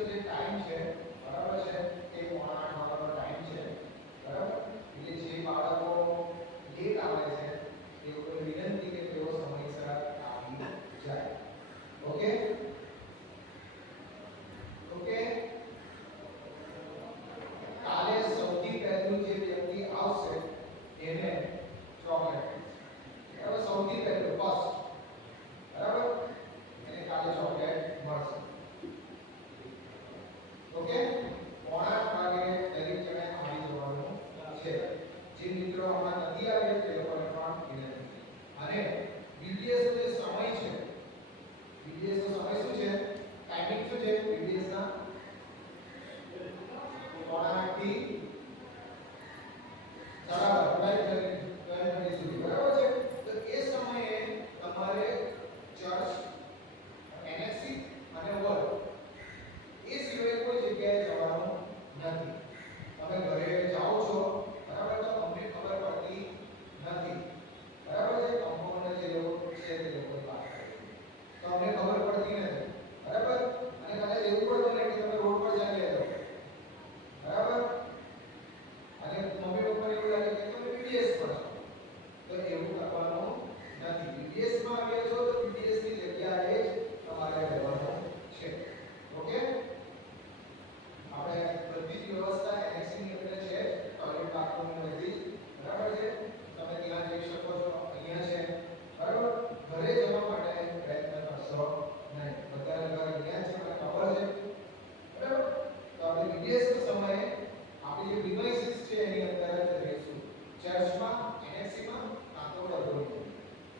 નો જે ટાઈમ છે બરાબર છે એ 8:30 વાગ્યાનો ટાઈમ છે બરાબર એટલે જે બાળકો લેટ આવે છે એ લોકોને વિનંતી કે તેઓ સમયસર આવી જાય ઓકે ઓકે કાલે સૌથી પહેલું જે વ્યક્તિ આવશે એને ચોકલેટ બરાબર સૌથી પહેલું ફર્સ્ટ બરાબર એને કાલે ચોકલેટ મળશે ઓકે 8:30 વાગે દરેક જણે આવી જવાનું છે જે મિત્રો હમણાં નથી આવ્યા તે લોકોને પણ વિનંતી અને બીટીએસ નો જે સમય છે બીટીએસ નો સમય શું છે ટાઈમિંગ શું છે બીટીએસ ના 8:30 થી 12:30 સુધી બરાબર છે તો એ સમયે તમારે ચર્ચ એનએસસી અને વર્લ્ડ એ સિવાય કોઈ જગ્યાએ જવાનું નથી તમે ઘરે જાઓ છો બરાબર તો અમને ખબર પડતી નથી બરાબર છે કમ્પાઉન્ડર જે લોકો છે તે લોકોની વાત કરે તો અમને ખબર પડતી નથી બરાબર અને કદાચ એવું પણ બને કે તમે રોડ પર ચાલ્યા જાઓ બરાબર અને મમ્મી પપ્પાને એવું લાગે કે તમે બીટીએસ પર છો તો એવું કરવાનું નથી બીટીએસ માં આવ્યા છો તો બીટીએસ ની જગ્યાએ જ તમારે રહેવાનું છે ઓકે આપણે બધી જ વ્યવસ્થા એનએક્સી ની અંદર છે ટોયલેટ બાથરૂમ બધી બરાબર છે તમે ત્યાં જઈ શકો છો અહીંયા છે બરાબર ઘરે જવા માટે પ્રયત્ન કરશો નહીં બધાને ઘર અહીંયા છે મને ખબર છે બરાબર તો આપણે બીટીએસ નો સમયે આપણી જે ડિવાઇસીસ છે એની અંદર જ રહીશું ચર્ચમાં એનએક્સી માં કાં તો બધું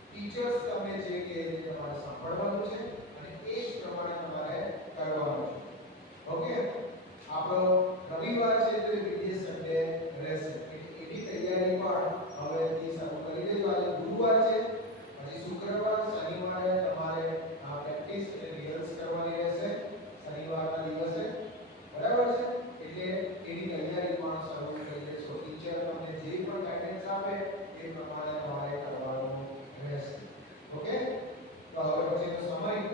ટીચર્સ તમને જે કે તમારે સાંભળવાનું છે અને એ જ પ્રમાણે તમારે કરવાનું છે ઓકે આપણો રવિવાર છે એટલે બીટીએસ સન્ડે રહેશે એની તૈયારી પણ હવેથી શરૂ કરી દેજો આજે ગુરુવાર છે પછી શુક્રવાર શનિવારે તમારે પ્રેક્ટિસ અને રિહર્સલ કરવાની રહેશે શનિવારના દિવસે બરાબર છે એટલે એની તૈયારી પણ શરૂ કરી દેશો ટીચર તમને જે પણ ગાઈડન્સ આપે એ પ્રમાણે તમારે કરવાનું રહેશે ઓકે તો હવે પછીનો સમય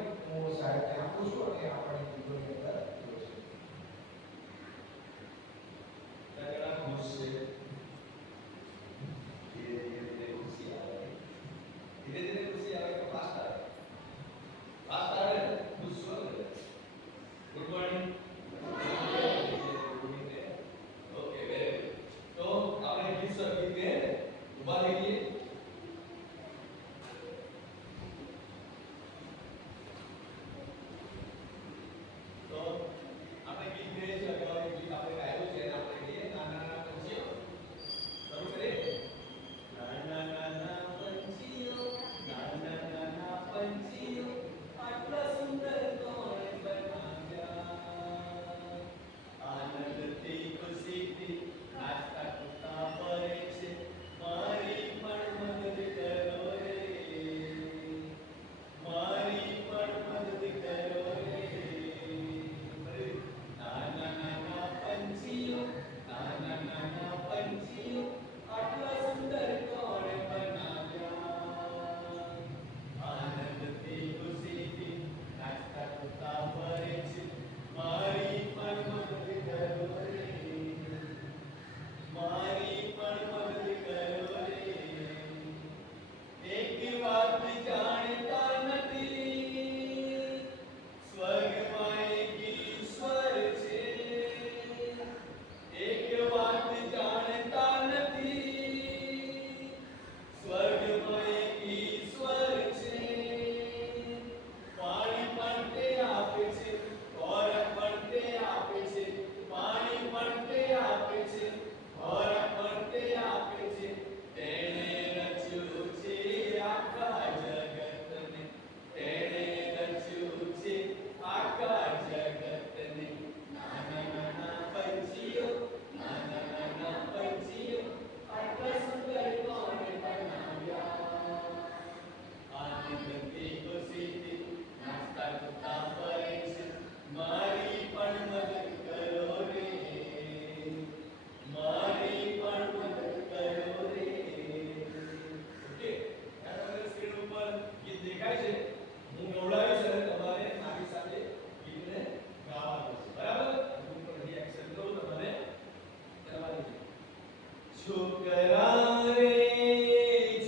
છોકરા રે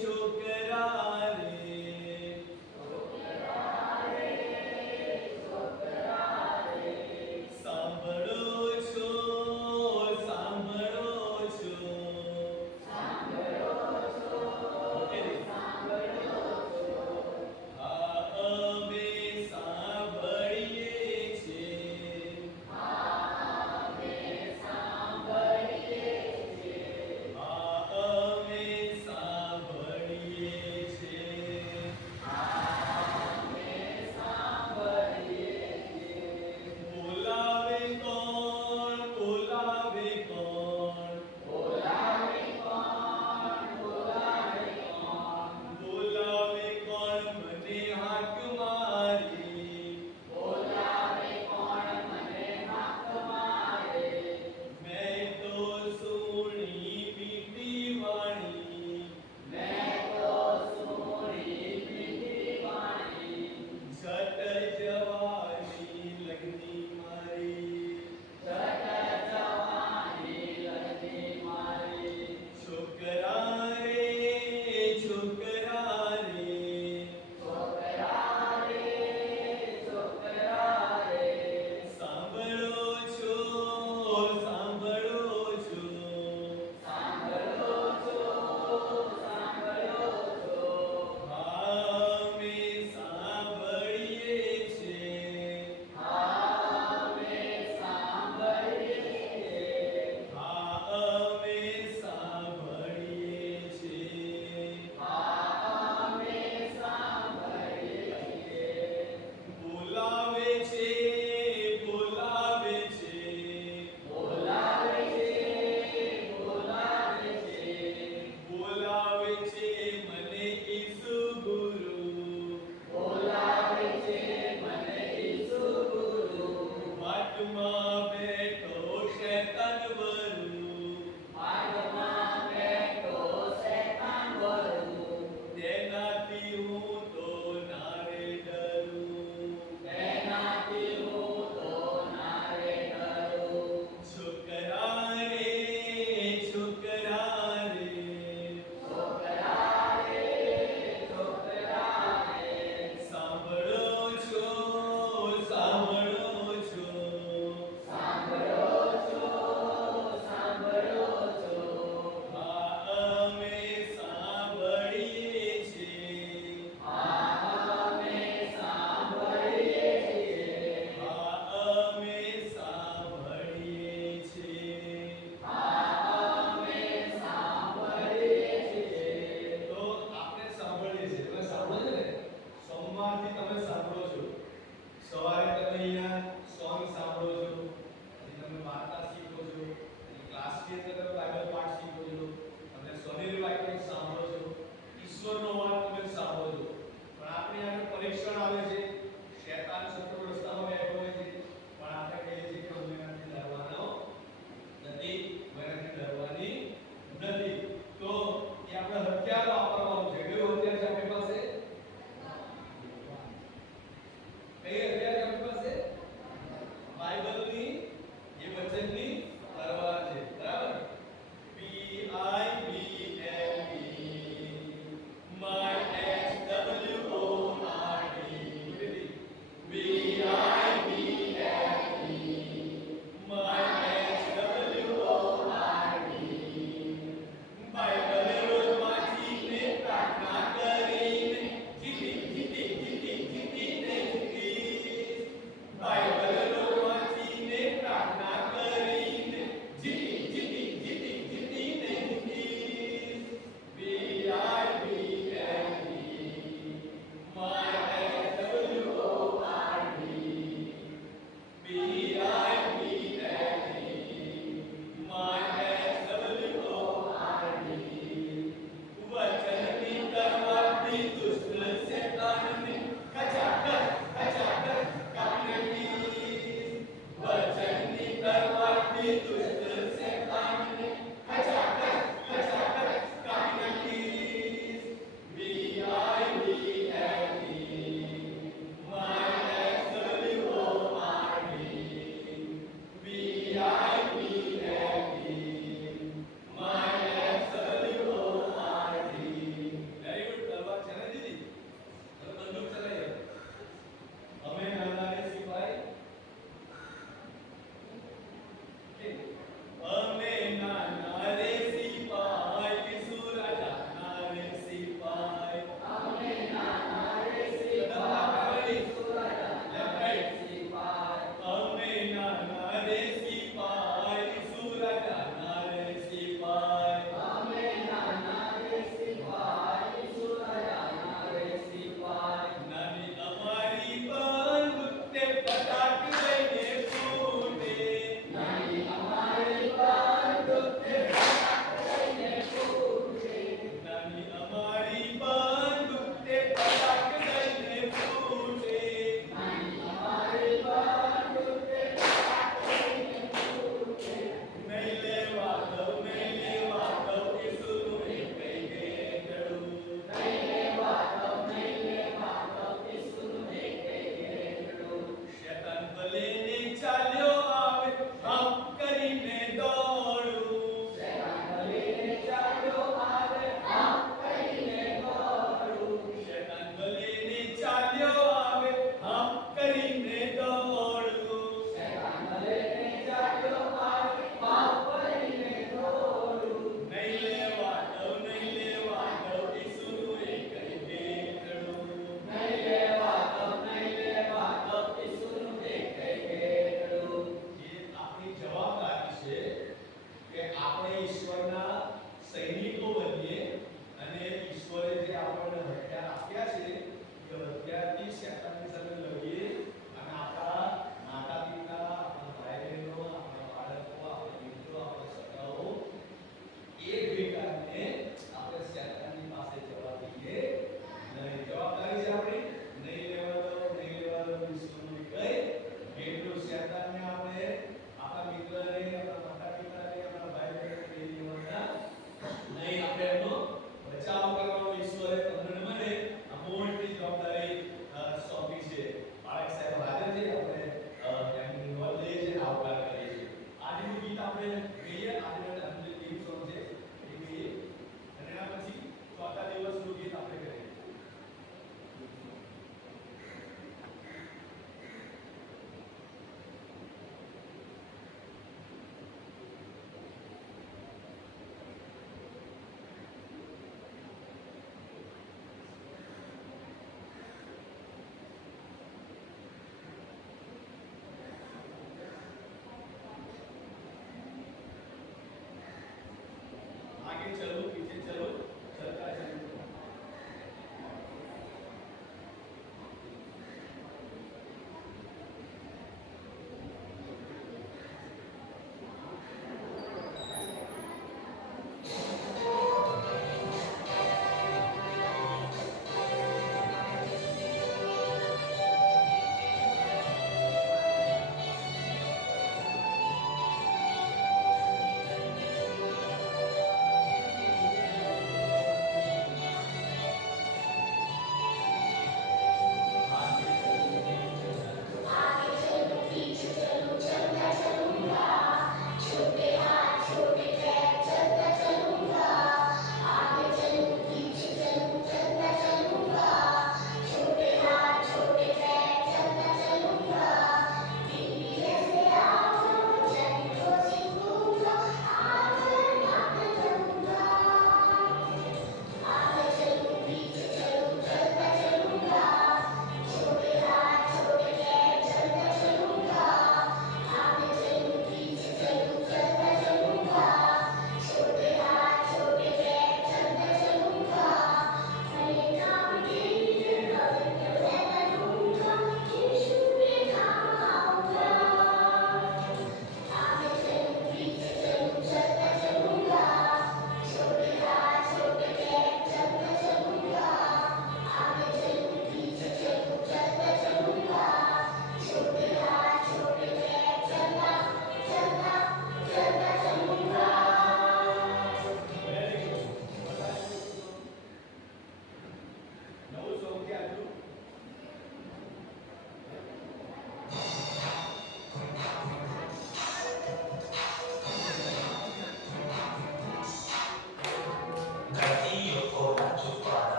છોકરા રે સાંભળો છો સાંભળો છો હા અમે સાંભળીએ છીએ હા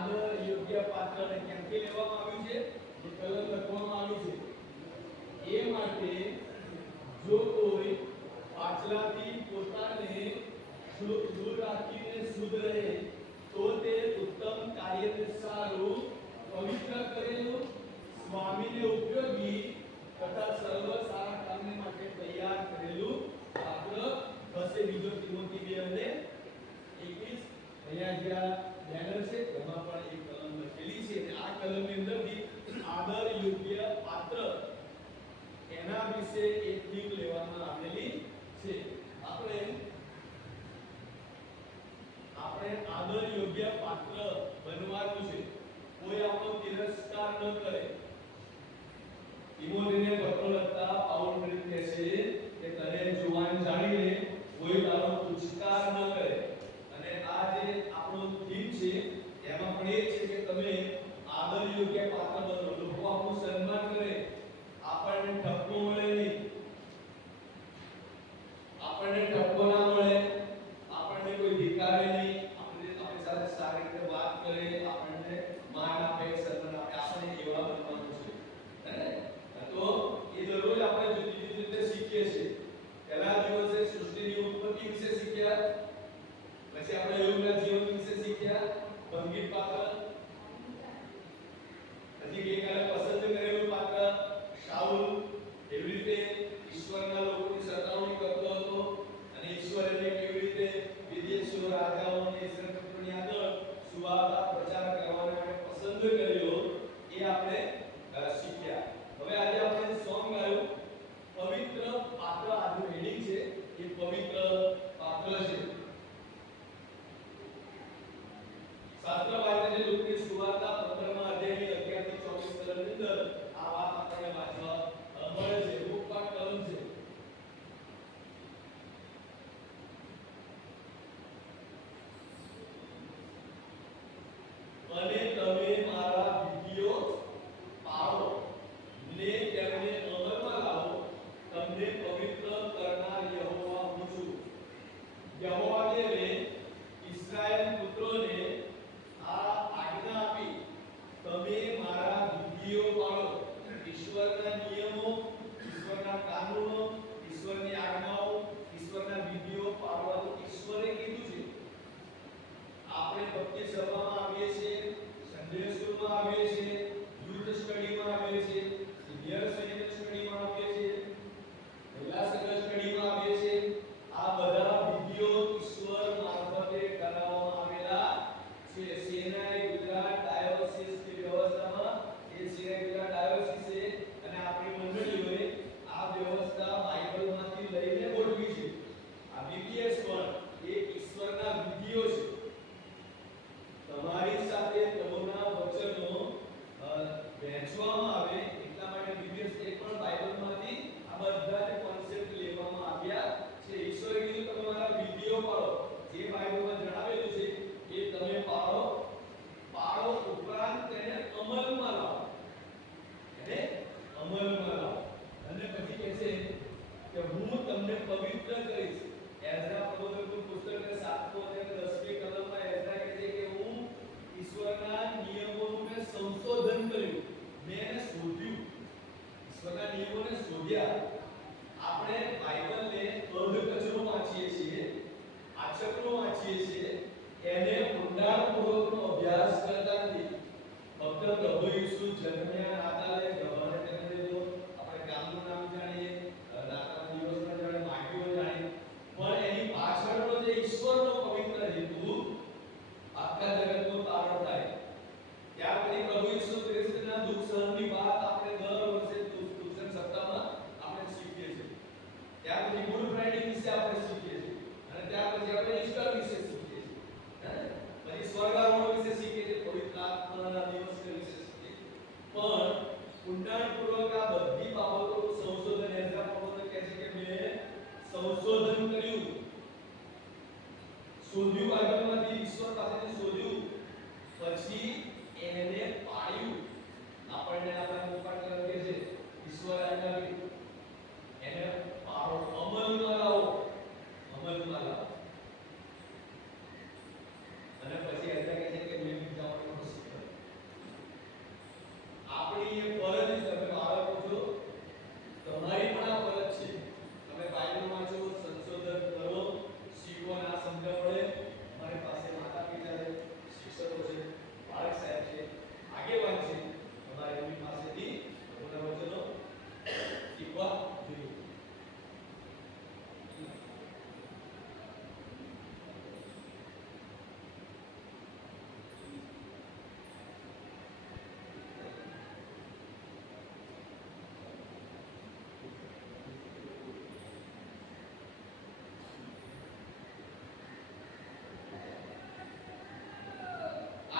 આદર યોગ્ય પાત્રને ક્યાંથી લેવામાં આવ્યું છે? જે કલમ લખવામાં આવી છે એ માટે જો કોઈ પાછલાથી પોતાને દૂર રાખીને શુદ્ધ રહે તો તે ઉત્તમ કાર્યને સારું પવિત્ર કરેલું સ્વામીને ઉપયોગી તથા સર્વ સારા કામને માટે તૈયાર કરેલું પાત્ર થશે. બીજો તિમોથી 2:21 અહીંયા જ્યાં બેનર છે એમાં પણ એક કલમ લખેલી છે અને આ કલમની અંદરથી આદર યોગ્ય પાત્ર એના વિશે એક થીમ લેવામાં આવેલી છે. આપણે આદર યોગ્ય પાત્ર બનવાનું છે. કોઈ આપણો તિરસ્કાર ન કરે. તિમોથીને પત્ર લખતા પાઉલ કહે છે કે તને જુવાન જાણીને કોઈ તારો તુચ્છકાર ન કરે. અને આ જે આપણો થીમ છે એમાં પણ એ છે કે તમે આદર યોગ્ય પાત્ર બનો. લોકો આપણું સન્માન કરે, આપણને ઠપકો મળે નહીં, આપણને ઠપકો ના મળે, આપણને કોઈ ધિક્કારે નહીં, આપણી સાથે સારી રીતે વાત કરે, આપણને માન આપે, સન્માન આપે, આપણે એવા બનવાનું છે. હે? તો એ દરરોજ આપણે જુદી જુદી રીતે શીખીએ છીએ. પહેલા દિવસે સૃષ્ટિની ઉત્પત્તિ વિશે શીખ્યા, પછી આપણે યોગના જીવન વિશે શીખ્યા, ભંગીત પાત્ર, હજી ગઈકાલે પસંદ કરેલું પાત્ર શાઉલ એવી રીતે ઈશ્વરના લોકોની સતાવણી કરતો હતો અને ઈશ્વર એને કેવી રીતે વિદેશીઓ રાજાઓને ઇઝરાયલ પુત્રોની આગળ સુવાર્તા પ્રચાર કરવાનો એને પસંદ કર્યો એ આપણે શીખ્યા. હવે આજે આપણે સોંગ ગાયું પવિત્ર પાત્ર. આજનું હેડિંગ છે એ પવિત્ર પાત્ર છે. શાસ્ત્ર વાંચે છે લુકની સુવાર્તા 15મા અધ્યાયની 11 થી 24 કલમની અંદર આ વાત આપણને વાંચવા મળે છે. મુખપાઠ કલમ છે. અને તમે મારા વિધિઓ પાળો ને તેમને અમલમાં લાવો, તમને પવિત્ર કરનાર યહોવા હું છું. યહોવા દેવે ઇસ્રાએલ પુત્રોને આ આજ્ઞા આપી, તમે મારા વિધિઓ પાળો. ઈશ્વરના નિયમો, ઈશ્વરના કાનૂનો, ઈશ્વરની આજ્ઞાઓ, ઈશ્વરના વિધિઓ પાળવાનું ઈશ્વરે કીધું છે. આપણે ભક્તિ સભામાં આવીએ છીએ, સંડે સ્કૂલમાં આવીએ છીએ, યુથ સ્ટડીમાં આવીએ છીએ, સિનિયર સિટીઝન સ્ટડીમાં આવીએ છીએ, મહિલા સંઘ સ્ટડીમાં આવીએ છીએ. આ બધા વિધિઓ ઈશ્વર મારફતે કરાવવામાં આવેલા છે. સેનાઈ ગુજરાત ડાયોસિસની વ્યવસ્થામાં એ સેનાઈ ગુજરાત ડાયોસિસ છે અને આપણી મંડળીઓએ આ વ્યવસ્થા બાઇબલમાંથી લઈને ગોઠવી છે. આ બીપીએસ પણ એ ઈશ્વરના વિધિઓ છે. તમારી સાથે પ્રભુના વચનો વહેંચવામાં આવે એટલા માટે બીપીએસ એક પણ બાઇબલમાંથી આ બધા જે કોન્સેપ્ટ લેવામાં આવ્યા છે. ઈશ્વરે કીધું તમે મારા વિધિઓ પાળો. જે બાઇબલમાં જણાવેલું છે એ તમે પાળો. પાળો ઉપરાંત તેને અમલમાં લાવો. એને અમલમાં લાવો. અને પછી કહે છે કે હું તમને પવિત્ર કરીશ. એઝરા પ્રબોધકનું પુસ્તક 7મો અધ્યાય 10મી કલમમાં એઝરા કહે છે કે હું ઈશ્વરના નિયમોનું મેં સંશોધન કર્યું, મેં એને શોધ્યું. ઈશ્વરના નિયમોને શોધ્યા. આપણે બાઇબલને અર્ધકચરો વાંચીએ છીએ, આચકનો વાંચીએ છીએ, એને ઊંડાણપૂર્વકનો અભ્યાસ કરતા નથી. ફક્ત પ્રભુ ઈસુ જન્મ્યા, નાતાલે ભગવાને જન્મ લીધો, આપણે ગામનું નામ જાણીએ, નાતાલના દિવસના જાણીએ, વાક્યો જાણીએ, પણ એની પાછળનો જે ઈશ્વરનો પવિત્ર હેતુ આખા જગતનો તારણ થાય. ત્યાર પછી પ્રભુ ઈસુ ખ્રિસ્તના દુઃખ સહનની વાત આપણે દર વર્ષે દુઃખ સપ્તાહમાં આપણે શીખીએ છીએ. ત્યાર પછી ગુડ ફ્રાઇડે વિશે આપણે શીખીએ છીએ અને ત્યાર પછી આપણે ઈસ્ટર વિશે શીખીએ છીએ. પછી સ્વર્ગારોહણ વિશે શીખીએ છીએ, પવિત્ર આત્માના દિવસ વિશે શીખીએ છીએ. પણ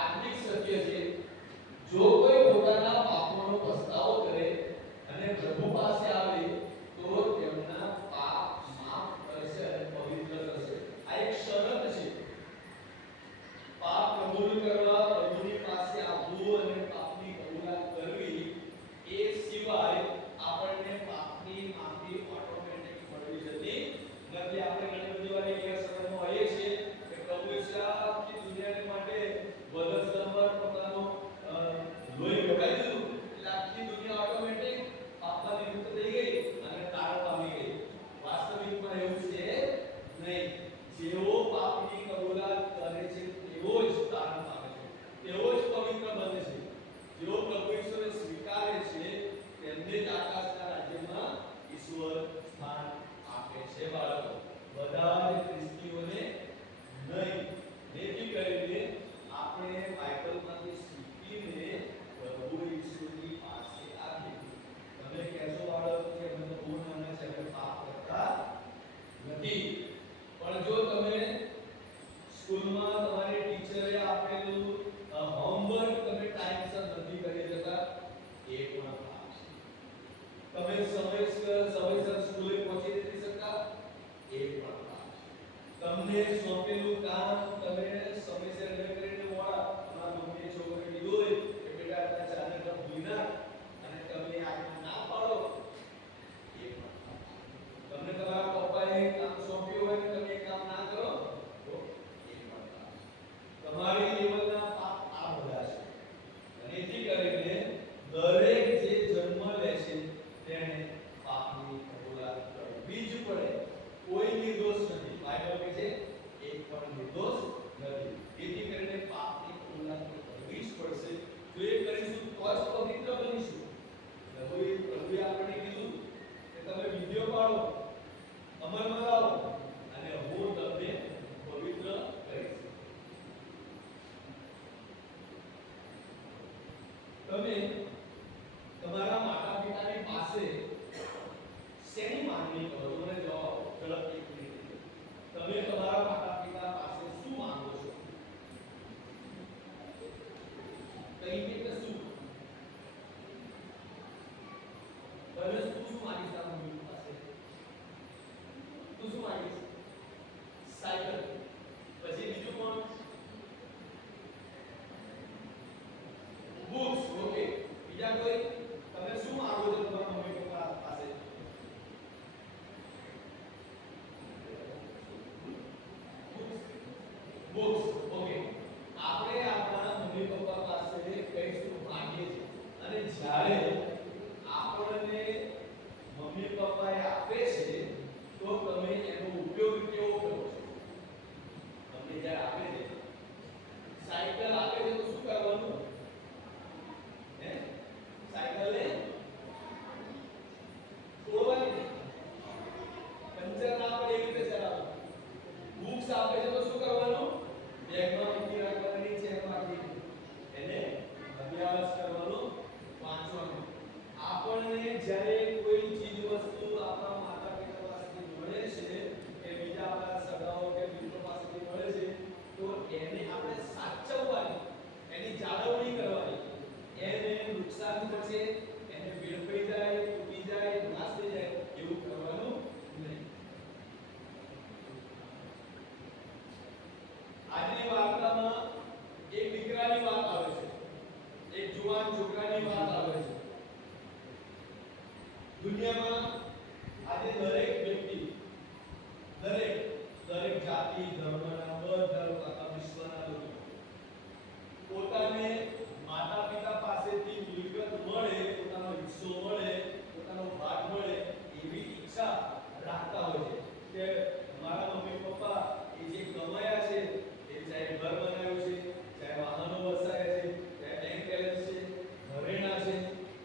આત્મિક સત્ય છે, જો કોઈ પોતાના પાપોનો પસ્તાવો કરે અને પ્રભુ પાસે આવે તો તેમના પાપ માફ કરશે અને પવિત્ર કરશે. આ એક શરત છે. પાપ કબૂલ કરવા, પ્રભુની પાસે આવવું અને પાપની કબૂલાત કરવી એ સિવાય આપણને પાપની માફી ઓટોમેટિક મળવી જતી નથી. આપણે ઘણી બધી વાર એક શરતમાં હોઈએ છીએ કે પ્રભુ ઈસુ આખી દુનિયાને માટે વધસ્તંભર પોતાનો લોહી વગાડી દીધું એટલે આખી દુનિયા ઓટોમેટિક પાપમાંથી મુક્ત થઈ ગઈ અને તારણ પામી ગઈ. વાસ્તવિકમાં એવું છે નહીં. જેવો પાપની કબૂલાત કરે છે તેવો જ તારણ પામે છે, તેવો જ પવિત્ર બને છે. જેઓ પ્રભુ ઈશ્વરને સ્વીકારે છે તેમને જ આકાશના રાજ્યમાં ઈશ્વર સ્થાન આપે છે. બાળકો, બધા જ ખ્રિસ્તીઓને નહીં. જેથી કરીને આપણે બાઇબલમાંથી શીખીને પ્રભુ ઈશ્વરની પાસે આવીએ. તમે કહેશો બાળકો કે અમે તો બહુ નાના છે, અમે પાપ કરતા નથી. પણ જો તમે સ્કૂલમાં તમારી ટીચરે આપેલું હોમવર્ક તમે ટાઈમસર નથી કરી જતા, એ પણ પાપ છે. તમે સમયસર સ્કૂલે પહોંચી નથી શકતા, એ પણ પાપ છે. તમને સોંપેલું કામ તમે સમયસર ન કરીને મોડા, તમારા મમ્મીએ છોકરીને કીધું હોય કે બેટા આ ચાને કપ ધોઈ નાખ અને તમે આજ્ઞા ના પાડો, એ પણ પાપ છે. તમને તમારા પપ્પાએ કામ સોંપ્યું હોય અને તમે એ કામ ના કરો, તો એ પણ પાપ છે. તમારી લેવલના પાપ આ બધા છે. અને એથી કરીને દરેક જે જન્મ લે છે તેને પાપની કબૂલાત કરવી જ પડે. કોઈ નિર્દોષ નથી. બાઇબલ કહે છે એક પણ નિર્દોષ નથી. એથી કરીને પાપની કબૂલાત કરવી જ પડશે. જો એ કરીશું તો જ પવિત્ર બનીશું. પ્રભુએ આપણને કીધું કે તમે વિધિઓ પાળો, અમલમાં લાવો અને હું તમને પવિત્ર કરીશ. તમે તમારા માતા પિતાની પાસે શેની માંગણી કરો છો? મને જવાબ ઝડપથી. તમે તમારા માતા પિતા પાસે શું માંગો છો? કઈ રીતે શું? તમે શું માંગીશ તારા મમ્મી પાસે? તું શું માંગીશ? સાયકલ. પછી બીજું કોણ? બુક્સ. ઓકે. બીજા કોઈ? તમે શું માંગો છો તમારા મમ્મી પપ્પા પાસે? બુક્સ. ઓકે. આપણે આપણા મમ્મી પપ્પા પાસે કઈ શું માંગીએ છીએ અને જ્યારે આપણને મમ્મી પપ્પાએ આપે છે તો તમે એનો ઉપયોગ કેવો કરો છો? તમને જ્યારે આપે છે, સાયકલ આપે છે તો શું કરવાનું? સાયકલને તોડવાની, પંચર ના પડે એવી રીતે ચલાવવાનું. બુક્સ આપે છે તો શું કરવાનું? બેગમાં મૂકી રાખવાની, ચેરમાં એને અભ્યાસ કરવાનો, વાંચવાનું. આપણને જ્યારે કોઈ ચીજ વસ્તુ આપણા માતા પિતા પાસેથી મળે છે કે બીજા આપણા સગાઓ કે મિત્રો પાસેથી મળે છે તો એને આપણે સાચવવાની, એની જાળવણી કરવાની. એને નુકસાન થશે, એને વેડફાઈ જાય, તૂટી જાય, નાશ થઈ જાય એવું કરવાનું નહીં. આજની વાર્તામાં એક દીકરાની વાત આવે છે, એક જુવાન છોકરાની વાત આવે છે. દુનિયામાં આજે દરેક વ્યક્તિ, દરેક જાતિ ધર્મના બધા લોકો, આખા વિશ્વના લોકો પોતાને માતા પિતા પાસેથી મિલકત મળે, પોતાનો હિસ્સો મળે, પોતાનો ભાગ મળે એવી ઈચ્છા રાખતા હોય છે કે મારા મમ્મી પપ્પા એ જે કમાયા છે એ ચાહે ઘર બનાવ્યું છે, ચાહે વાહનો વસાવ્યા છે, ચાહે બેંક બેલેન્સ છે, ઘરેણા છે,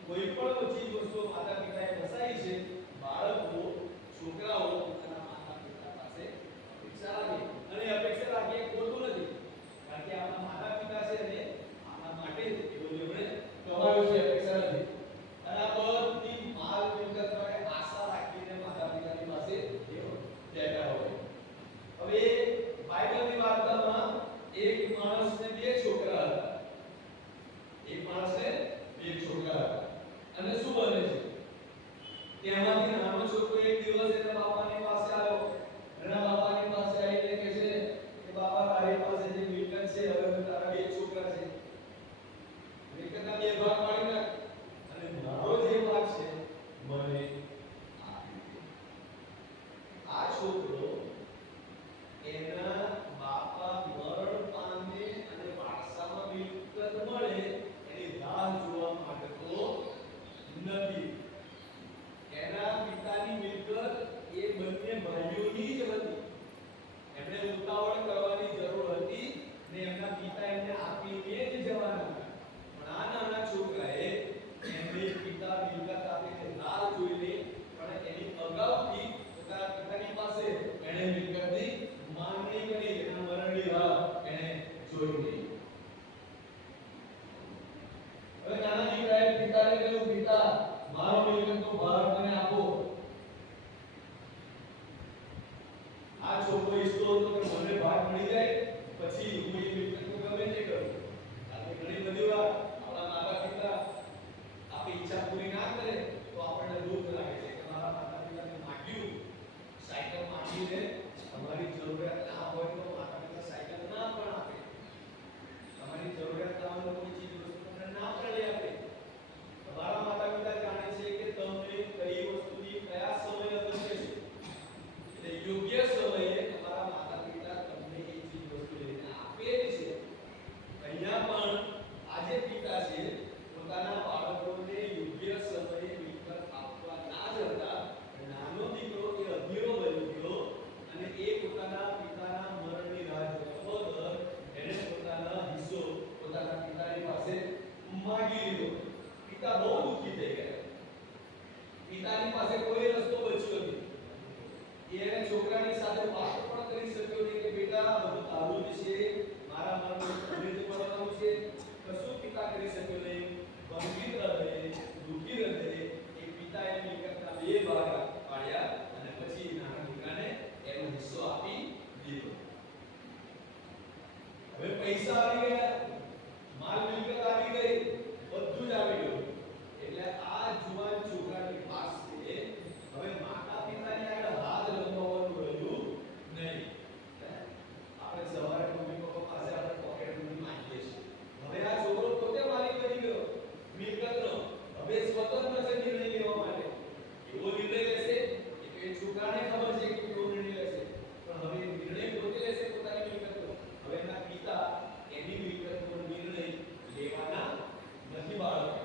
કોઈ પણ ચીજ વસ્તુ માતા પિતાએ વસાવી છે, બાળકો, છોકરાઓ પોતાના માતા પિતા પાસે અપેક્ષા રાખે. અને અપેક્ષા રાખે ખોટું નથી. તેમાંથી નાનો છોકરો એક દિવસ એના બાપાની પાસે આવ્યો. એના બાપાની પાસે આવીને કહે છે કે બાપા તારી પાસે જે મિલકત છે હવે તારા બે છોકરા છે. મિલકતના બે ભાગ પાડી નાખ અને મારો જે ભાગ છે મને આપી દે. આ છોકરો એના બાપા મરણ પામે અને વારસામાં મિલકત મળે એની રાહ જોવા માંગતો નથી. એના પિતાની મિલકત એ બંને ભાઈઓની જ હતી. એમણે ઉતાવળ કરવાની જરૂર હતી ને એમના પિતા એમને આપીને જ જવાના હતા. પણ આ નાના છોકરાએ એમને પિતા મિલકત આપીને રાહ જોઈ લે પણ એની અગાઉથી પોતાના પિતાની પાસે એણે મિલકતની માંગણી કરી. એના મરણની રાહ એણે જોઈ લીધી. હવે નાના દીકરાએ પિતાને કહ્યું, પિતા મારો મિલકતનો ભાગ મને આપો. આ છોકરો ઈચ્છતો હતો કે મને ભાગ મળી જાય પછી હું એ મિલકતનું ગમે તે કરું. આપણે ઘણી બધી વાર આપણા માતા પિતા આપણી ઈચ્છા પૂરી ના કરે તો આપણને દુઃખ લાગે છે કે મારા માતા પિતાને માંગ્યું, સાયકલ માંગીને તમારી જરૂરિયાત ના હોય તો માતા પિતા સાયકલ ના પણ આપે. તમારી જરૂરિયાત ના હોય તો કોઈ ચીજ વસ્તુ તમને ના પણ લઈ આપે. તમારા માતા પિતા જાણે છે કે તમને કઈ વસ્તુની કયા સમય અગત્ય છે. એટલે યોગ્ય સમયે તમારા માતા પિતા તમને એ ચીજ વસ્તુ લઈને આપે જ છે. અહીંયા પણ આ જે પિતા છે પોતાના બાળકોને યોગ્ય સમયે મિલકત આપવા ના જ હતા. નાનો દીકરો એ અધીરો બની ગયો અને એ પોતાના પિતાના મરણની રાહ જોયા વગર એણે પોતાના હિસ્સો પોતાના પિતાની પાસે માંગી લીધો. પિતા બહુ દુઃખી થઈ ગયા. પિતાની પાસે કોઈ રસ્તો બચ્યો નથી. એને છોકરાની સાથે વાત પણ કરી શક્યો નહીં કે બેટા બધું તારું જ છે, મારા મનમાં તમને જ મળવાનું છે. કશું પિતા કરી શક્યો નહીં. ગંભીર હૃદયે, દુઃખી હૃદયે એ પિતાએ મિલકતના બે ભાગ પાડ્યા અને પછી નાના દીકરાને એનો હિસ્સો આપી દીધો. હવે પૈસા આવી ગયા, માલ મિલકત આવી ગઈ, બધું જ આવી ગયું. એટલે આ જુવાન છોકરાની પાસે હવે માતા પિતાની આગળ હાથ લંબાવવાનું રહ્યું નહીં. આપણે સવારે મમ્મી પપ્પા પાસે આપણે પોકેટ મની માંગીએ છીએ. હવે આ છોકરો પોતે માલિક બની ગયો મિલકતનો. હવે સ્વતંત્ર છે નિર્ણય લેવા માટે. એવો નિર્ણય લેશે કે છોકરાને ખબર છે કે કેવો નિર્ણય લેશે પણ હવે નિર્ણય પોતે લેશે પોતાની મિલકતનો. હવે એના પિતા એની મિલકતનો નિર્ણય લેવાના નથી બાળકો.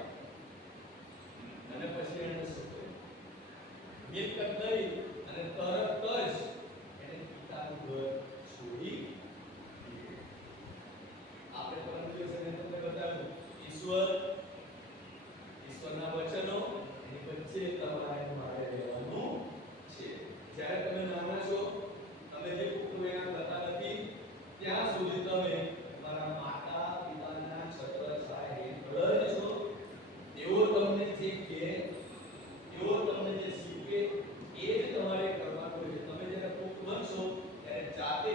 અને પછી એને શું કર્યું? મિલકત લઈ અને તરત જ એને પિતાનું ઘર છોડી દીધું. આપણે પરમ દિવસે તમને બતાવ્યું ઈશ્વરના વચનો એની વચ્ચે તમારે મારે રહેવાનું છે. જ્યારે તમે નાના છો, તમે જે પુખ્ત વયના થતા નથી ત્યાં સુધી તમે તમારા માતા પિતાના છત્રછાયા હેઠળ જ છો. એવો તમને જે કહે, એવો તમને જે શીખે એ જ તમારે કરવાનું છે. તમે જ્યારે પુખ્ત બનશો ત્યારે જાતે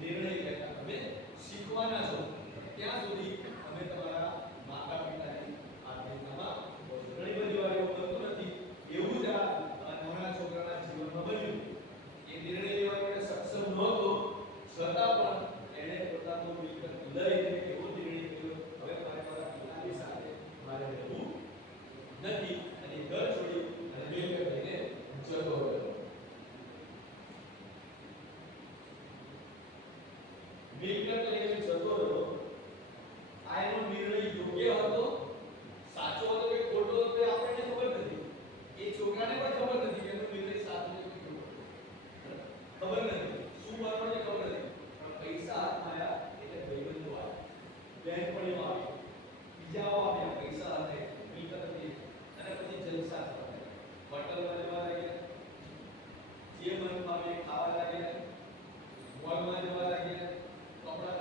નિર્ણય લેતા તમે શીખવાના છો. ત્યાં સુધી તમે તમારા માતા પિતાની આધીનતામાં ઘણી બધી વાર એવું બનતું નથી. એવું જ આ નાના છોકરાના જીવનમાં બન્યું. એ નિર્ણય લેવા માટે સક્ષમ નહોતો છતાં પણ એણે પોતાનો મિલકત લઈને એવો નિર્ણય કર્યો, હવે મારે મારા પિતાની સાથે મારે રહેવું નથી અને ઘર છોડી અને મિલકત લઈને જતો રહ્યો. મિલકત લઈને જતો રહ્યો. આ એનો નિર્ણય યોગ્ય હતો, સાચો હતો કે ખોટો હતો એ આપણને ખબર નથી. એ છોકરાને પણ ખબર નથી કે એનો નિર્ણય સાચો છે કે ખોટો. ખબર નથી શું કરવાનું છે, ખબર નથી. પણ પૈસા હાથમાં આવ્યા એટલે ભાઈબંધો આવ્યા, બહેનપણીઓ આવી, બીજાઓ આવ્યા. પૈસા હતા, મિલકત હતી અને પછી જલસા થવા લાગ્યા. હોટલમાં જવા લાગ્યા, જે મન ફાવે ખાવા લાગ્યા, મોલમાં જવા લાગ્યા, કપડાં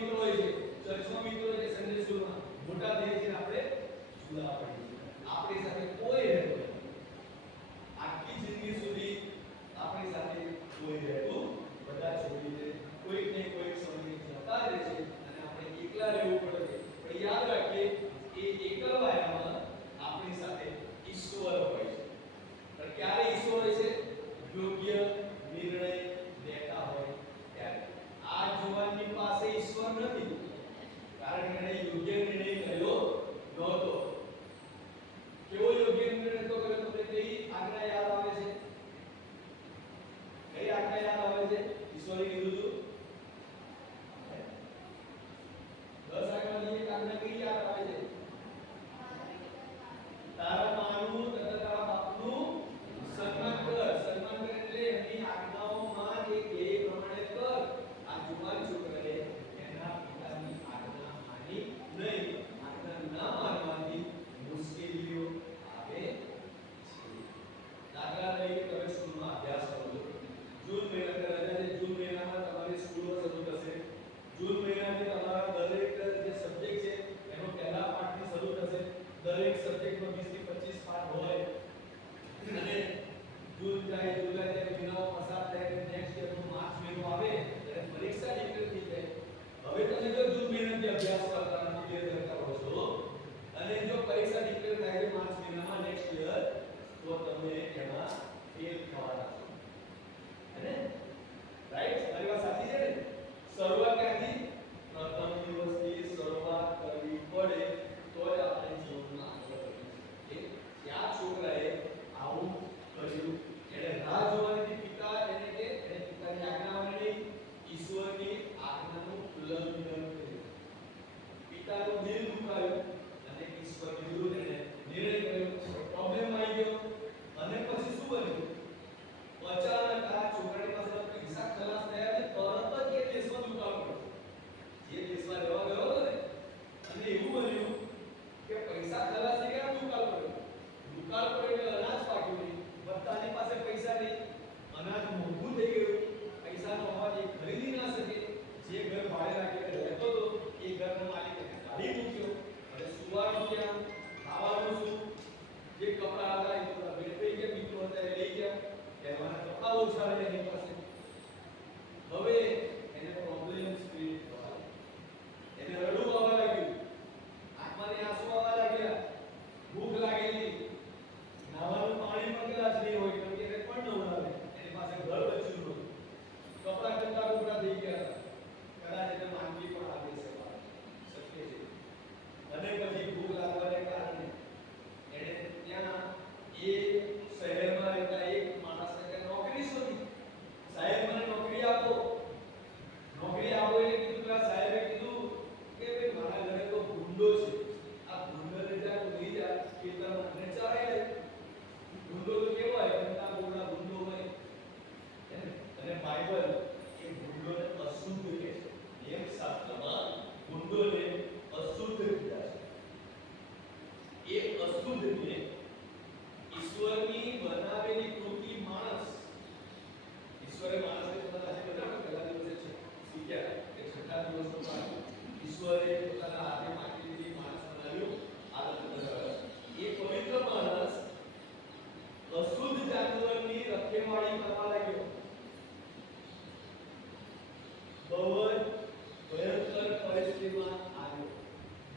મિત્રો હોય છે, ચર્ચમાં મિત્રો હોય છે, સન્ડે સ્કૂલમાં મોટા થઈ છે આપણે જુદા પડી છે. આપણી સાથે કોઈ રહેતું નથી. આખી જિંદગી સુધી આપણી સાથે કોઈ રહેતું બધા છોડીને કોઈક ને કોઈક સમયે જતા રહે છે અને આપણે એકલા રહેવું પડે છે. પણ યાદ રાખીએ એ એકલવાયામાં આપણી સાથે ઈશ્વર હોય છે. પણ ક્યારે ઈશ્વર હોય છે? યોગ્ય નિર્ણય લેતા હોય ત્યારે. આ જુવાનની પાસે ઈશ્વર નથી, કારણ કે એણે યોગ્ય નિર્ણય કર્યો નહોતો. કેવો યોગ્ય નિર્ણય તો કર્યો? તમને કઈ આજ્ઞા યાદ આવે છે? કઈ આજ્ઞા યાદ આવે છે? ઈશ્વરે કીધું હતું 10 આજ્ઞાની એક આજ્ઞા કઈ યાદ આવે છે? તારા માનું તથા તારા બાપનું સન્માન કર. સન્માન કર એટલે એમની આજ્ઞાઓમાં જે કહે એ પ્રમાણે કર. આ જુવાન છોકરાએ એના પિતાની આજ્ઞા માની નહીં. આજ્ઞા ના માનવાથી મુશ્કેલીઓ આવે છે. દાખલા તરીકે તમે સ્કૂલમાં અભ્યાસ કરો છો. જૂન મહિના રજા છે. જૂન મહિનામાં તમારી સ્કૂલો શરૂ થશે. જૂન મહિનાથી તમારા દરેક જે સબ્જેક્ટ છે એનો પહેલા પાઠથી શરૂ થશે. દરેક સબ્જેક્ટમાં 20 થી 25 પાઠ હોય અને જૂન જાય, જુલાઈ જાય, મહિનાઓ પસાર થાય, નેક્સ્ટ યરનો માર્ચ મહિનો આવે ત્યારે પરીક્ષા ડિક્લેર થઈ જાય. હવે તમે જો જૂન મહિનાથી અભ્યાસ કરતા નથી, ક્લિયર કરતા હો છો અને જો પરીક્ષા ડિક્લેર થાય છે માર્ચ મહિનામાં નેક્સ્ટ યર, તો તમે એમાં ફેલ થવાના છો. હે રાઈટ? મારી વાત સાચી છે ને? શરૂઆત ક્યાંથી? પ્રથમ દિવસથી શરૂઆત કરવી પડે તો જ આપણે જીવનમાં આગળ વધી શકીએ. ત્યાં છોકરાએ આવું કર્યું. એણે રાહ જોવાની પિતા એને કે એને પિતાની આજ્ઞા માની, ઈશ્વરની આજ્ઞાનું ઉલ્લંઘન કર્યું. પિતાનું દિલ દુખાયું અને ઈશ્વરની વિરુદ્ધ એને નિર્ણય કર્યો. પ્રોબ્લેમ આવી ગયો અને પછી શું બન્યું? અચાનક આ છોકરાની પાસે પૈસા ખલાસ થયા અને તરત જ એ દેશમાં દુકાળ પડ્યો. જે દેશમાં રહેવા ગયો હતો ને, અને એવું બન્યું કે પૈસા ખલાસ થઈ ગયા, દુકાળ પડ્યો. દુકાળ પડ્યો એટલે અનાજ પાક્યું નહીં. બધાની પાસે પૈસા નહીં, અનાજ મોંઘું થઈ ગયું. પૈસાનો અભાવ એ ખરીદી ના શકે. જે ઘર ભાડે રાખીને રહેતો હતો એ ઘરનો માલિક એને કાઢી મૂક્યો. હવે સુવાનું ક્યાં? ખાવાનું શું? જે કપડા હતા એ બધા વેચાઈ ગયા. મિત્રો હતા એ લઈ ગયા. પહેરવાના કપડા ઓછા રહ્યા એની પાસે. હવે એને પ્રોબ્લેમ્સ ક્રિએટ થવા લાગ્યા. એને રડવું આવવા લાગ્યું. આંખમાંથી આંસુ આવવા લાગ્યા. ભૂખ લાગેલી. નાવાનું પાણી પણ કદાચ નહીં હોય, કેમ કે એને પણ નવડાવે. એની પાસે ઘર બચ્યું નહોતું. કપડા ગંદા ટુકડા થઈ ગયા હતા. કદાચ એને માંદગી પણ આવી શકે છે. અને પછી ભૂખ લાગવાને કારણે એને ત્યાં એ શહેરમાં રહેતા એક માણસને ત્યાં નોકરી શોધી. સાહેબ મને નોકરી આપો. નોકરી આપો એટલે કીધું કે સાહેબે કીધું કે ભાઈ મારા ઘરે તો ભૂંડો છે. આ ભૂંડોને ત્યાં લઈ જા, ખેતરમાં મને ચરાઈ લે. ભૂંડો તો કેવો હોય? મોટા મોટા ભૂંડો હોય. અને બાઇબલ એ ભૂંડોને અશુદ્ધ કહે છે. એક શાસ્ત્રમાં ભૂંડોને અશુદ્ધ કીધા છે. એ અશુદ્ધને ઈશ્વરની બનાવેલી કૃતિ માણસ, ઈશ્વરે માણસને પોતાના હાથે બનાવ્યો. પહેલા દિવસે શીખ્યા કે છઠ્ઠા દિવસનો પાછો ઈશ્વરે પોતાના હાથે માટીથી માણસ બનાવ્યો. આદમ બનાવ્યો. એ પવિત્ર માણસ અશુદ્ધ જાનવરની રખેવાળી કરવા લાગ્યો. બહુ જ ભયંકર પરિસ્થિતિમાં આવ્યો.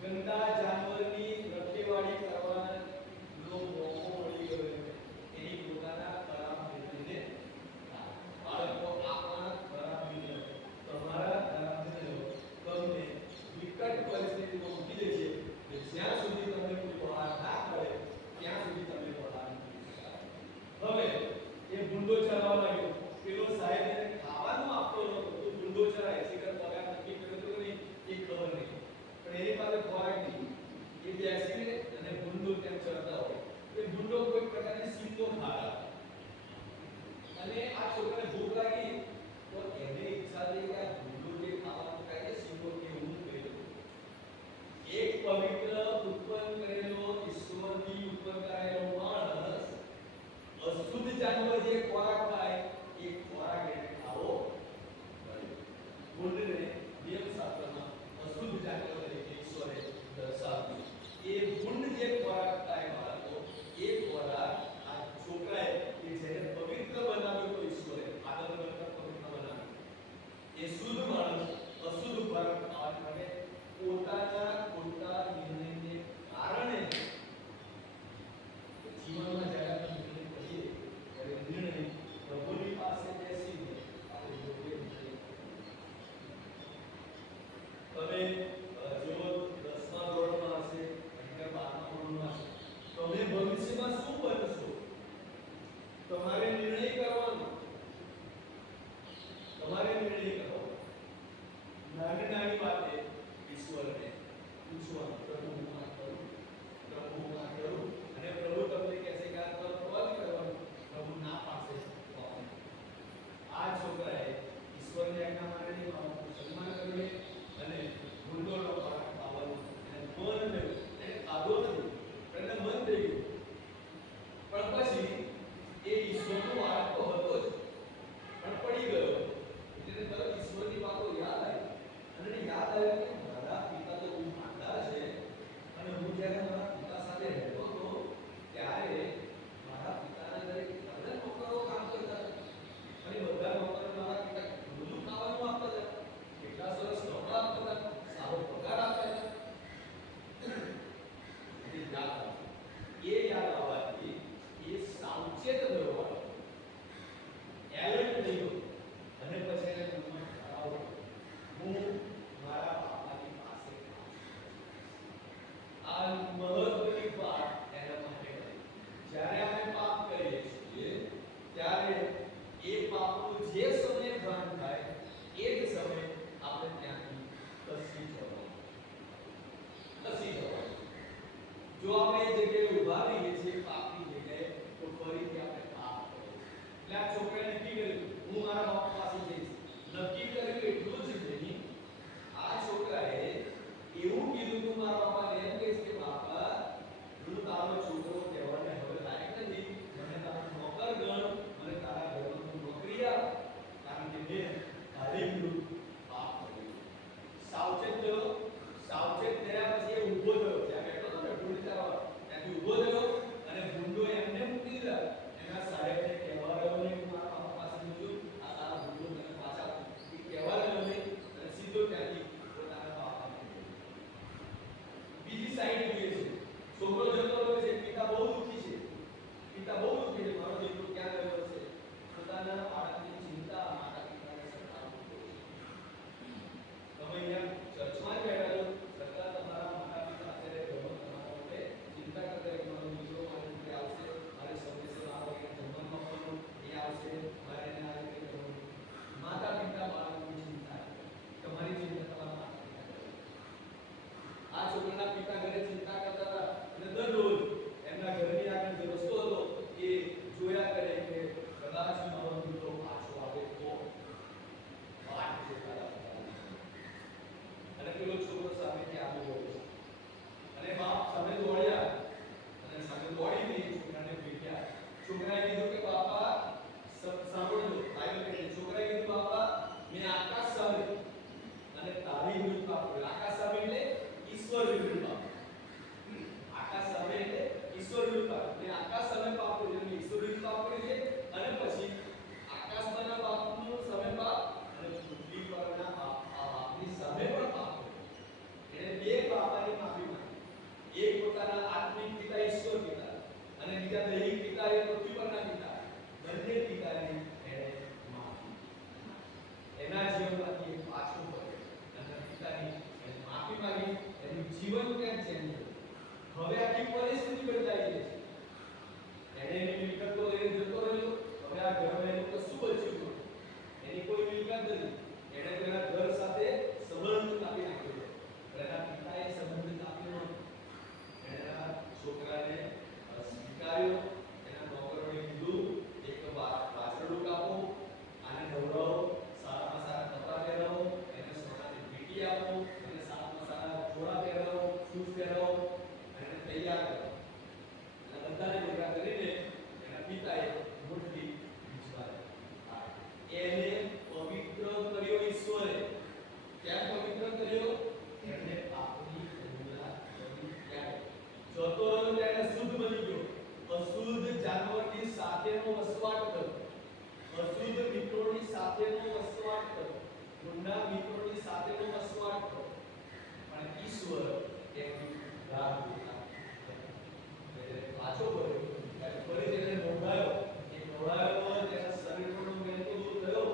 ગંદા જાનવરની રખેવાળી કરવાનો મોકો મળી ગયો. એની પોતાના ખરાબ નીતિને બાળકો આપણા ખરાબ નીતિ તમારા ખરાબ નીતિ તમને વિકટ પરિસ્થિતિમાં તમે જેઓ 10મા ધોરણમાં હશે, 11 12મા ધોરણમાં હશે, તમે ભવિષ્યમાં શું બનશો તમારે નિર્ણય કરવાનો. નાની નાની વાતે ઈશ્વરને પૂછવાનું, પ્રભુ હું આ કરું, પ્રભુ હું આ કરું, અને પ્રભુ તમને કહેશે કે આ તો કરવાનું, પ્રભુ ના પાડશે તો આપણે. આ છોકરાએ ઈશ્વરની આજ્ઞા માનીને બાપનું સન્માન કર્યું અને ભૂંડોનો ખોરાક ખાવાનું અને મન થયું. એને ખાધો નથી પણ એને મન થઈ ગયું. પણ પછી એ ઈશ્વરનો વારક તો હતો જ, પણ પડી ગયો. એટલે તરત ઈશ્વરની વાતો યાદ આવી અને એને યાદ આવ્યું કે મારા પિતા તો બહુ માંદા છે અને હું જ્યારે મારા પિતા સાથે રહેતો હતો ત્યારે મારા પિતાના ઘરે બધા નોકરો કામ કરતા હતા અને બધા નોકરો મારા પિતા બધું ખાવાનું આપતા હતા, કેટલા સરસ કપડાં આપતા હતા, સારો પગાર આપતા હતા. એ યાદ આવવાથી એ સાવચેત થયો, એલર્ટ થઈ ગયો અને પછી એને મનમાં ખ્યાલ આવ્યો હું મારા બાપાની પાસે આ મહત્વની વાત એના માટે કરી. જ્યારે આપણે પાપ કરીએ છીએ ત્યારે એ પાપનું જે સમયે ભાન થાય એ જ સમયે આપણે ત્યાંથી ખસી જવાનું. જો આપણે એ જગ્યાએ ઊભા રહીએ છીએ પાપની જગ્યાએ તો ફરીથી આપણે પાપ કરીએ છીએ. એટલે આ છોકરાએ નક્કી કર્યું હું મારા બાપ પાસે જઈશ. નક્કી કર્યું એટલું જ નહીં, આ છોકરાએ એવું કીધું કે મારા બાપાને એમ કહીશ કે બાપા હું તારો છોકરો કહેવાને હવે લાયક નથી, મને તારો નોકર ગણ, મને તારા ઘરમાં તું નોકરી આપ, કારણ કે મેં તારી વિરુદ્ધ પાપ કર્યું. સાવચેત થયો. સાવચેત થયા પછી એ ઊભો થયો, જ્યાં બેઠો હતો ને ઢોળીચાવા ત્યાંથી ઊભો થયો અને ભૂંડો એમને મૂકી દીધા. એના સાહેબને કહેવા રહ્યો નહીં હું મારા બાપા પાસે જઉં, આ તારા ભૂંડો મને પાછા આપો. એ કહેવા રહ્યો નહીં અને સીધો ત્યાંથી પોતાના બાપાને ગયો. બીજી સાઈડ જોઈએ છે, છોકરો જતો રહ્યો છે, પિતા બહુ દુઃખી છે. મારો દીકરો ક્યાં ગયો છે? પોતાના બાળકની ચિંતા માતા પિતાને સતાવતી હોય છે. તમે અહીંયા ચર્ચમાં જ બેઠા છો, છતાં તમારા માતા પિતા અત્યારે ઘરમાં તમારા માટે ચિંતા કરતા હોય મારો દીકરો મારી ઘરે આવશે, મારે સમયસર આ વખતે જમવાનું આપવાનું, એ આવશે, મારે એને આ રીતે કરવાનું. માતા પિતા બાળકની ચિંતા કરે, તમારી ચિંતા તમારા માતા પિતા કરે. આ છોકરાના પિતા ઘરે ચિંતા કરતા હતા અને દરરોજ એમના ઘરની આગળ જે રસ્તો હતો એ જોયા કરે કે કદાચ મારો દીકરો પાછો આવે તો વાટ જોતા હતા. અને પેલો છોકરો સામેથી આવી ગયો છે અને બાપ સામે દોડ્યા અને સામે દોડીને છોકરાને ભેટ્યા. છોકરાએ કીધું કે બાપા સાંભળજો, બાઇબલ કહે છે છોકરાએ કીધું બાપા મેં આકાશ સામે અને તારી વિરુદ્ધ પાપ કર્યું. આકાશ સામે એટલે ઈશ્વર વિરુદ્ધ પાપ. આકાશ સામે એટલે ઈશ્વર વિરુદ્ધ પાપ. મેં આકાશ સામે પાપ કર્યું એટલે ઈશ્વર વિરુદ્ધ પાપ કર્યું છે અને પછી આકાશમાંના પાપનું સામે પાપ અને પૃથ્વી પરના પાપની સામે પણ પાપ. એને બે બાપાની માફી માંગી. એક પોતાના આત્મિક પિતા ઈશ્વર પિતા અને બીજા દૈહિક પિતા એ પૃથ્વી પરના પિતા. બંને પિતાને એને માફી. એના જીવનમાંથી પાછો ફર્યો અને પિતાની એને માફી માંગી. એનું જીવન ક્યાં ચેન્જ થયું. હવે આખી પરિસ્થિતિ બદલાઈ ગઈ છે. એને એની મિલકત તો લઈને જતો રહ્યો. હવે આ ઘરમાં એનું કશું બચ્યું નથી. એની કોઈ મિલકત નથી. એને તેના ઘર સાથે સંબંધ કાપી નાખ્યો. એના પિતાએ સંબંધ કાપ્યો નહોતો. એના છોકરાને સ્વીકાર્યો. એના નોકરોને કીધું એક વાછરડું કાપો, આને નવડાવો, સારામાં સારા કપડાં પહેરાવો, એને સોનાની પેટી આપો, એને સારામાં સારા જોડા પહેરાવો, શૂઝ પહેરાવો, એને તૈયાર કરો. અને બધાને ભેગા કરીને એના પિતાએ મોટી વિચાર એને પવિત્ર કર્યો ઈશ્વરે. ક્યાં પવિત્ર કર્યો? એને પાપની કરુણા કરી ત્યારે. જતો રહ્યો ત્યારે શુદ્ધ બની ગયો. અશુદ્ધ જાનવરની સાથેનો વસવાટ કર્યો. અશુદ્ધ મિત્રોની સાથેનો વસવાટ કર્યો. ગુંડા મિત્રોની સાથેનો વસવાટ કર્યો. પણ ઈશ્વર એની રાહ જોતા પાછો ફર્યો. ફરી તેને નોંધાયો. એ નોંધાયો તેના શરીરનો મેલ તો દૂર થયો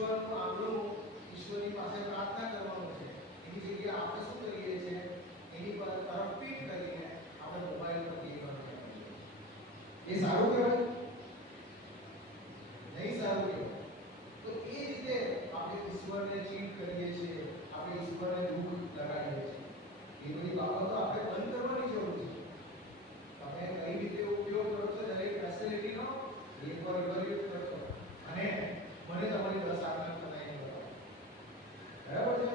ઈશ્વરનું આપણું ઈશ્વરની પાસે પ્રાર્થના કરવાનું છે. એની જગ્યાએ આપણે શું કરીએ છીએ? એની પર તરફ પીઠ કરીને આપણે મોબાઈલ પર ગેમ રમીએ. એ સારું કહેવાય? નહીં સારું કહેવાય. તો એ રીતે આપણે ઈશ્વરને ચીટ કરીએ છીએ, આપણે ઈશ્વરને દુઃખ લગાડીએ છીએ. એ બધી બાબતો આપણે બંધ કરવાની જરૂર છે. તમે કઈ રીતે ઉપયોગ કરો છો દરેક ફેસિલિટીનો એકવાર ઇવેલ્યુએટ કરજો અને મને તમારી 10 આજ્ઞા બનાવીને બતાવો. બરાબર છે?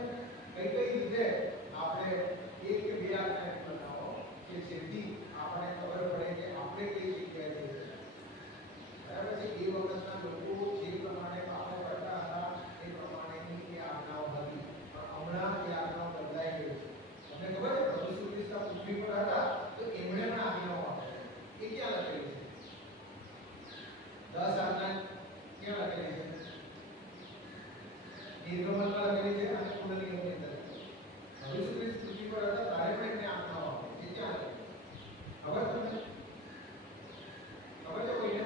કઈ કઈ રીતે આપણે એક કે બે આજ્ઞા બનાવો કે જેથી આપણને ખબર પડે કે આપણે કઈ જગ્યાએ છીએ. બરાબર છે? એ વખતના લોકો જે પ્રમાણે પાપો કરતા હતા એ પ્રમાણેની એ આજ્ઞાઓ હતી, પણ હમણાં એ આજ્ઞાઓ બદલાઈ ગઈ છે. તમને ખબર છે પ્રભુ ઈસુ ખ્રિસ્ત પૃથ્વી પર હતા તો એમણે પણ આજ્ઞાઓ આપી. એ ક્યાં લખેલી છે? 10 આજ્ઞા ક્યાં લખેલી છે? નિર્ગમનમાં લખેલી છે અને કુંડલીની અંદર. પ્રભુ ઈસુ ખ્રિસ્ત પૃથ્વી પર હતા ત્યારે પણ એમણે આજ્ઞાઓ આપી. એ ક્યાં લખેલી? ખબર તમને? ખબર છે કોઈને?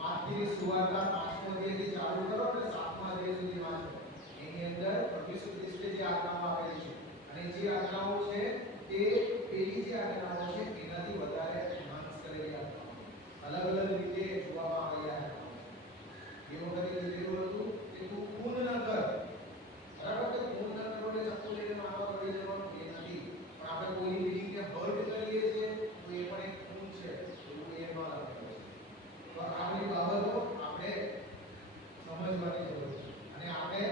માથીની સુવાર્તા 5મો અધ્યાયથી ચાલુ કરો અને 7મા અધ્યાય સુધી વાંચો. એની અંદર પ્રભુ ઈસુ ખ્રિસ્તે જે આજ્ઞાઓ આપેલી છે અને જે આજ્ઞાઓ છે તે પેલી જે આજ્ઞાઓ છે એનાથી વધારે એન્હાન્સ કરેલી આજ્ઞાઓ, અલગ અલગ રીતે જોવામાં આવેલા છે. એ વખતે કીધેલું હતું કે તું ખૂન ન કર. બરાબર? કે ખૂન ન કરો એટલે ચપ્પુ લઈને મારવા પડી જવાનું એ નથી, પણ આપણે કોઈની ફિલિંગને હર્ટ કરીએ છીએ તો એ પણ એક ખૂન છે. એવું એ ન લખેલું છે. તો આ બધી બાબતો આપણે સમજવાની જરૂર છે અને આપણે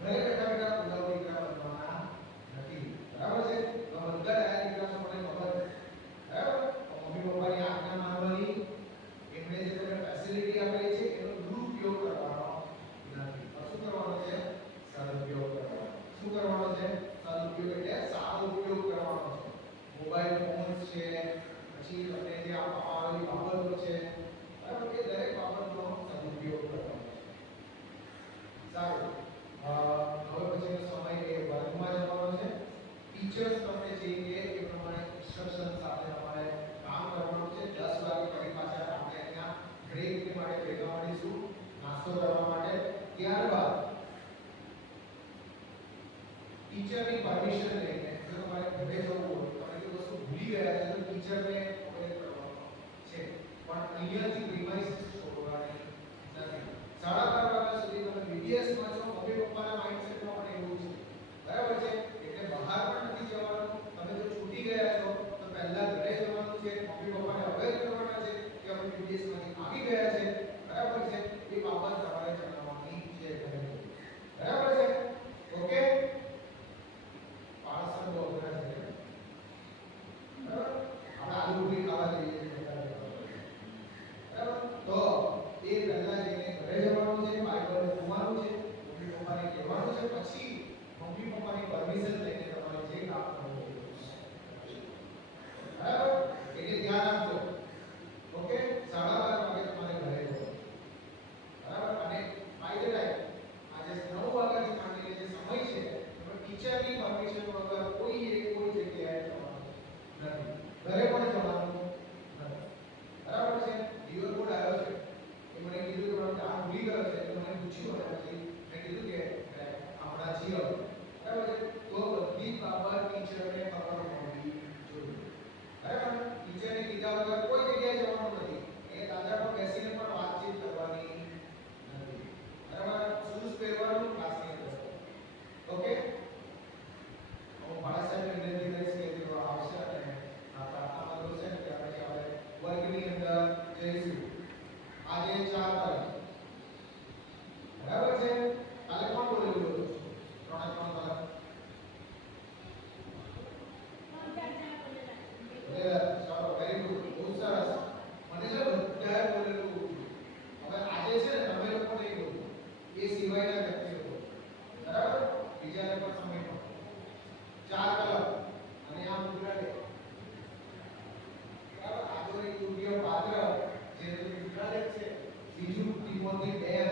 ઘરે બેઠા બેઠા ઉદાવ દીકરા બનવાના નથી. બરાબર છે? તો બધા ડાયા દીકરા છો મને ખબર છે. બરાબર? મમ્મી પપ્પાની આજ્ઞા માનવાની, એમણે જે તમને ફેસિલિટી આપેલી છે એનો દુરુપયોગ કરવાનો નથી. શું કરવાનો છે? સદુપયોગ કરવાનો. શું કરવાનો છે? સદુપયોગ એટલે સારો ઉપયોગ કરવાનો છે. મોબાઈલ ફોન્સ છે, પછી તમને જે આપવાની બાબતો છે, બરાબર? એ દરેક બાબતનો સદુપયોગ કરવાનો છે. સારું. હવે પછીનો સમય એ વર્ગમાં જવાનો છે. ટીચર્સ તમને જે કહે એ પ્રમાણે ઇન્સ્ટ્રક્શન સાથે તમારે કામ કરવાનું છે. 10 વાગે ફરી પાછા આપણે અહીંયા બ્રેક માટે ભેગા મળીશું નાસ્તો કરવા માટે. ત્યારબાદ ટીચરની પરમિશન લઈને જો તમારે ઘરે જવું હોય, તમે કોઈ વસ્તુ ભૂલી ગયા છે તો ટીચરને ઓબે કરવાનો છે, પણ અહીંયાથી પ્રીમાઇસીસ છોડવાની નથી. 12:30 વાગ્યા સુધી તમે બીબીએસમાં છો. મમ્મી પપ્પાના માઇન્ડસેટમાં પણ એવું છે. બરાબર છે? એટલે બહાર પણ નથી જવાનું. તમે જો છૂટી ગયા છો તો પહેલા ઘરે જવાનું છે. મમ્મી પપ્પાને અવેર કરવાના છે કે અમે બીબીએસમાંથી આવી ગયા છે. બરાબર છે? એ બાબત તમારે જણાવવાની છે ઘરે. બરાબર છે? ઓકે? પાળસર બહુ અઘરા છે. બરાબર? આપણે આલુ પૂરી ખાવા જઈએ છીએ. બરાબર? તો એ પહેલા જઈને ઘરે જવાનું છે, બાઇબલ જોવાનું છે, મમ્મી પપ્પાને કહેવાનું છે, પછી મમ્મી પપ્પાની પરમિશન લઈને તમારે જે કામ કરવું હોય. બરાબર? એટલે ધ્યાન આપજો. ઓકે? 12:30 વાગે તમારે ઘરે જવાનું. બરાબર? અને બાય ધ ટાઈમ આજે 9 વાગ્યાથી માંડીને જે સમય છે એમાં ટીચરની પરમિશન વગર કોઈ જગ્યાએ જવાનું નથી. ઘરે પણ જવાનું નથી. બરાબર છે? દિવસ બોર્ડ આવ્યો છે. એ મને કીધું કે મારો કામ ભૂલી ગયો છે. તો મને પૂછ્યું અને પછી મેં કીધું કે આપણા છીએ. બરાબર છે? તો બધી બાબત ટીચરને ખબર હોવી જોઈએ. બરાબર? ટીચરને કીધા વગર કોઈ જગ્યાએ જવાનું નથી. એ દાદા પર બેસીને પણ વાતચીત કરવાની નથી. બરાબર? શૂઝ પહેરવાનું ક્લાસની અંદર. ઓકે? હું ભાડા સાહેબને વિનંતી કરીશ કે તેઓ આવશે અને આ પ્રાર્થનામાં જોશે ને ત્યાર પછી આપણે વર્ગની અંદર જઈશું. આજે 4 તારીખ. બરાબર છે? કાલે કોણ બોલેલું હતું? 3 તારીખ. ચાલો, વેરી ગુડ. બહુ સરસ. મને છે બધાએ બોલેલું. હવે આજે છે ને તમે લોકો નહીં બોલો. એ સિવાયના વ્યક્તિઓ બોલો. બરાબર? બીજાને પણ સમય મળે. 4 કલાક અને આ મુદ્રા લે. બરાબર? આ તો એક યોગ્ય પાત્ર જે મુદ્રા લે છે. બીજું તિમોથી 2